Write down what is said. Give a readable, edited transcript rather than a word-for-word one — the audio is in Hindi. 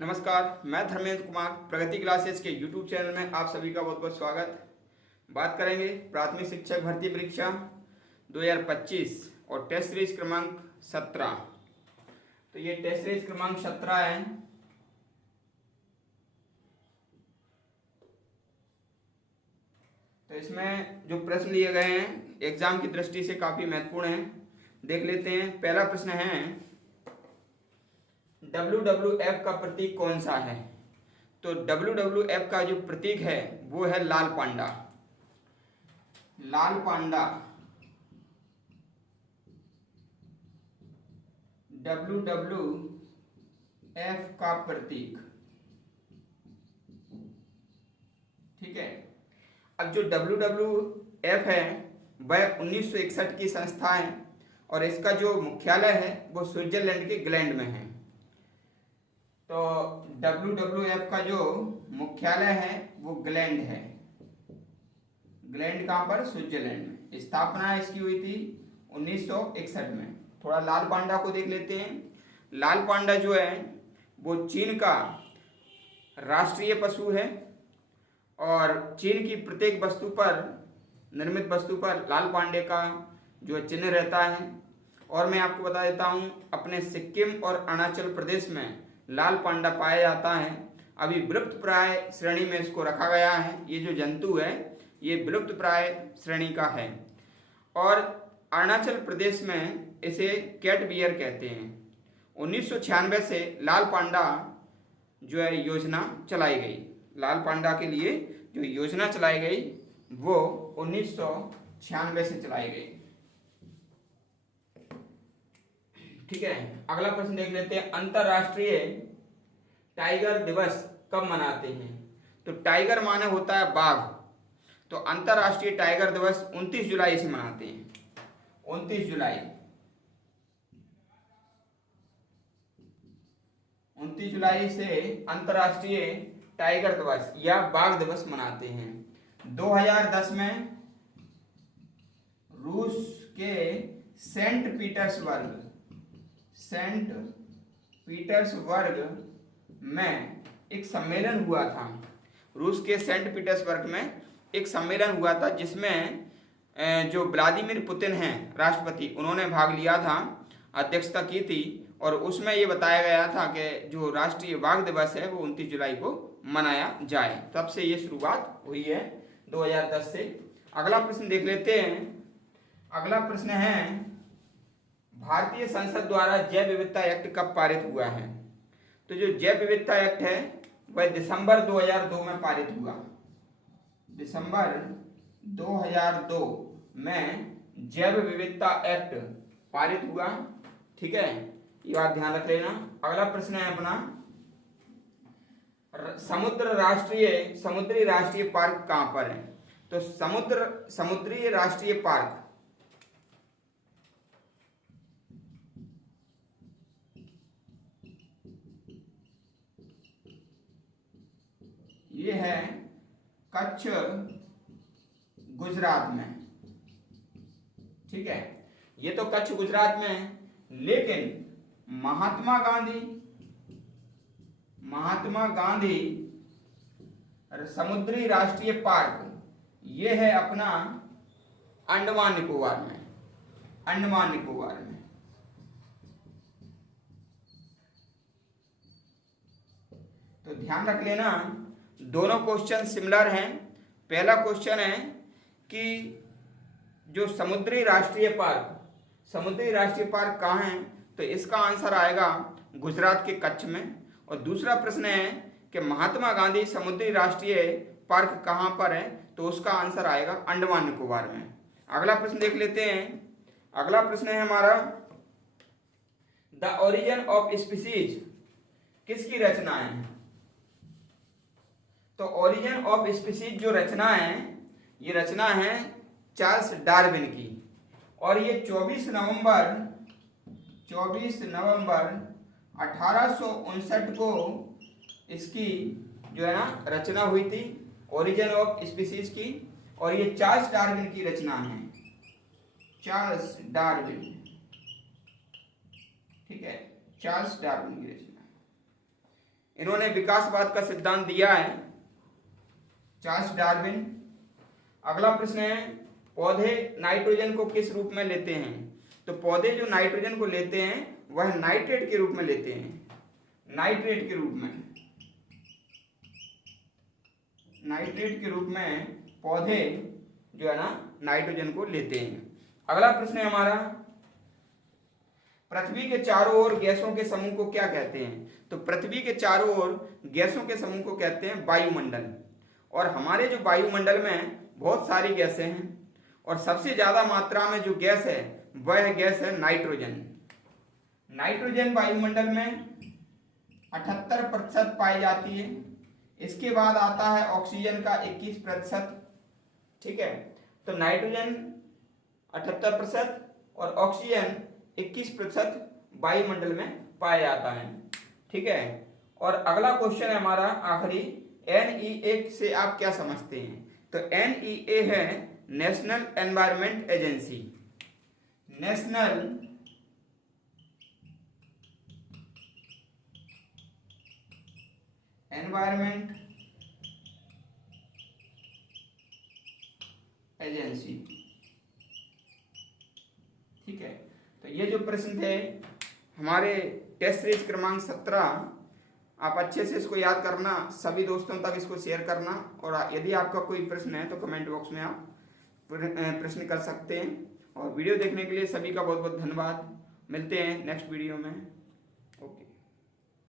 नमस्कार, मैं धर्मेंद्र कुमार प्रगति क्लासेस के यूट्यूब चैनल में आप सभी का बहुत बहुत स्वागत। बात करेंगे प्राथमिक शिक्षक भर्ती परीक्षा 2025 और टेस्ट सीरीज क्रमांक 17। तो ये टेस्ट सीरीज क्रमांक 17 है। तो इसमें जो प्रश्न लिए गए हैं एग्जाम की दृष्टि से काफी महत्वपूर्ण हैं। देख लेते हैं। पहला प्रश्न है WWF का प्रतीक कौन सा है? तो WWF का जो प्रतीक है वो है लाल पांडा। लाल पांडा WWF का प्रतीक। ठीक है। अब जो WWF है वह 1961 की संस्था है और इसका जो मुख्यालय है वो स्विट्जरलैंड के ग्लैंड में है। तो WWF का जो मुख्यालय है वो ग्लैंड है। ग्लैंड कहाँ पर? स्विट्जरलैंड में। स्थापना इसकी हुई थी 1961 में। थोड़ा लाल पांडा को देख लेते हैं। लाल पांडा जो है वो चीन का राष्ट्रीय पशु है और चीन की प्रत्येक वस्तु पर, निर्मित वस्तु पर लाल पांडे का जो चिन्ह रहता है। और मैं आपको बता देता हूँ अपने सिक्किम और अरुणाचल प्रदेश में लाल पांडा पाया जाता है। अभी विलुप्त प्राय श्रेणी में इसको रखा गया है। ये जो जंतु है ये विलुप्त प्राय श्रेणी का है और अरुणाचल प्रदेश में इसे कैट बियर कहते हैं। 1996 से लाल पांडा जो है योजना चलाई गई। लाल पांडा के लिए जो योजना चलाई गई वो 1996 से चलाई गई। ठीक है। अगला प्रश्न देख लेते हैं। अंतरराष्ट्रीय टाइगर दिवस कब मनाते हैं? तो टाइगर माने होता है बाघ। तो अंतरराष्ट्रीय टाइगर दिवस 29 जुलाई से मनाते हैं। 29 जुलाई 29 जुलाई से अंतरराष्ट्रीय टाइगर दिवस या बाघ दिवस मनाते हैं। 2010 में रूस के सेंट पीटर्सबर्ग में एक सम्मेलन हुआ था। रूस के सेंट पीटर्सबर्ग में एक सम्मेलन हुआ था जिसमें जो व्लादिमीर पुतिन हैं राष्ट्रपति, उन्होंने भाग लिया था, अध्यक्षता की थी। और उसमें ये बताया गया था कि जो राष्ट्रीय बाघ दिवस है वो 29 जुलाई को मनाया जाए। तब से ये शुरुआत हुई है 2010 से। अगला प्रश्न देख लेते हैं। अगला प्रश्न है भारतीय संसद द्वारा जैव विविधता एक्ट कब पारित हुआ है? तो जो जैव विविधता एक्ट है वह दिसंबर 2002 में पारित हुआ। दिसंबर 2002 में जैव विविधता एक्ट पारित हुआ। ठीक है, ये बात ध्यान रख लेना। अगला प्रश्न है अपना समुद्री राष्ट्रीय पार्क कहां पर है? तो समुद्री राष्ट्रीय पार्क ये है कच्छ, गुजरात में। ठीक है, ये तो कच्छ गुजरात में है, लेकिन महात्मा गांधी समुद्री राष्ट्रीय पार्क ये है अपना अंडमान निकोबार में। अंडमान निकोबार में। तो ध्यान रख लेना, दोनों क्वेश्चन सिमिलर हैं। पहला क्वेश्चन है कि जो समुद्री राष्ट्रीय पार्क कहाँ है? तो इसका आंसर आएगा गुजरात के कच्छ में। और दूसरा प्रश्न है कि महात्मा गांधी समुद्री राष्ट्रीय पार्क कहाँ पर है? तो उसका आंसर आएगा अंडमान निकोबार में। अगला प्रश्न देख लेते हैं। अगला प्रश्न है हमारा द ओरिजिन ऑफ स्पीसीज किसकी रचना है? तो ओरिजिन ऑफ स्पीसीज जो रचना है ये रचना है चार्ल्स डार्विन की। और ये 24 नवंबर 1859 को इसकी जो है ना रचना हुई थी, ओरिजिन ऑफ स्पीसीज की। और ये चार्ल्स डार्विन की रचना है। Charles Darwin. ठीक है, चार्ल्स डार्विन की रचना। इन्होंने विकासवाद का सिद्धांत दिया है, चार्ल्स डार्विन। अगला प्रश्न है, पौधे नाइट्रोजन को किस रूप में लेते हैं? तो पौधे जो नाइट्रोजन को लेते हैं वह नाइट्रेट के रूप में लेते हैं, नाइट्रेट के रूप में, नाइट्रेट के रूप में पौधे जो है ना नाइट्रोजन को लेते हैं। अगला प्रश्न है हमारा, पृथ्वी के चारों ओर गैसों के समूह को क्या कहते हैं? तो पृथ्वी के चारों ओर गैसों के समूह को कहते हैं वायुमंडल। और हमारे जो वायुमंडल में बहुत सारी गैसें हैं और सबसे ज्यादा मात्रा में जो गैस है वह गैस है नाइट्रोजन। नाइट्रोजन वायुमंडल में 78% पाई जाती है। इसके बाद आता है ऑक्सीजन का 21%। ठीक है, तो नाइट्रोजन 78% और ऑक्सीजन 21% वायुमंडल में पाया जाता है। ठीक है, और अगला क्वेश्चन है हमारा आखिरी, NEA से आप क्या समझते हैं? तो NEA है national environment agency, national environment agency. ठीक है, तो ये जो प्रश्न थे हमारे टेस्ट सीरीज क्रमांक 17, आप अच्छे से इसको याद करना, सभी दोस्तों तक इसको शेयर करना, और यदि आपका कोई प्रश्न है तो कमेंट बॉक्स में आप प्रश्न कर सकते हैं। और वीडियो देखने के लिए सभी का बहुत बहुत धन्यवाद। मिलते हैं नेक्स्ट वीडियो में।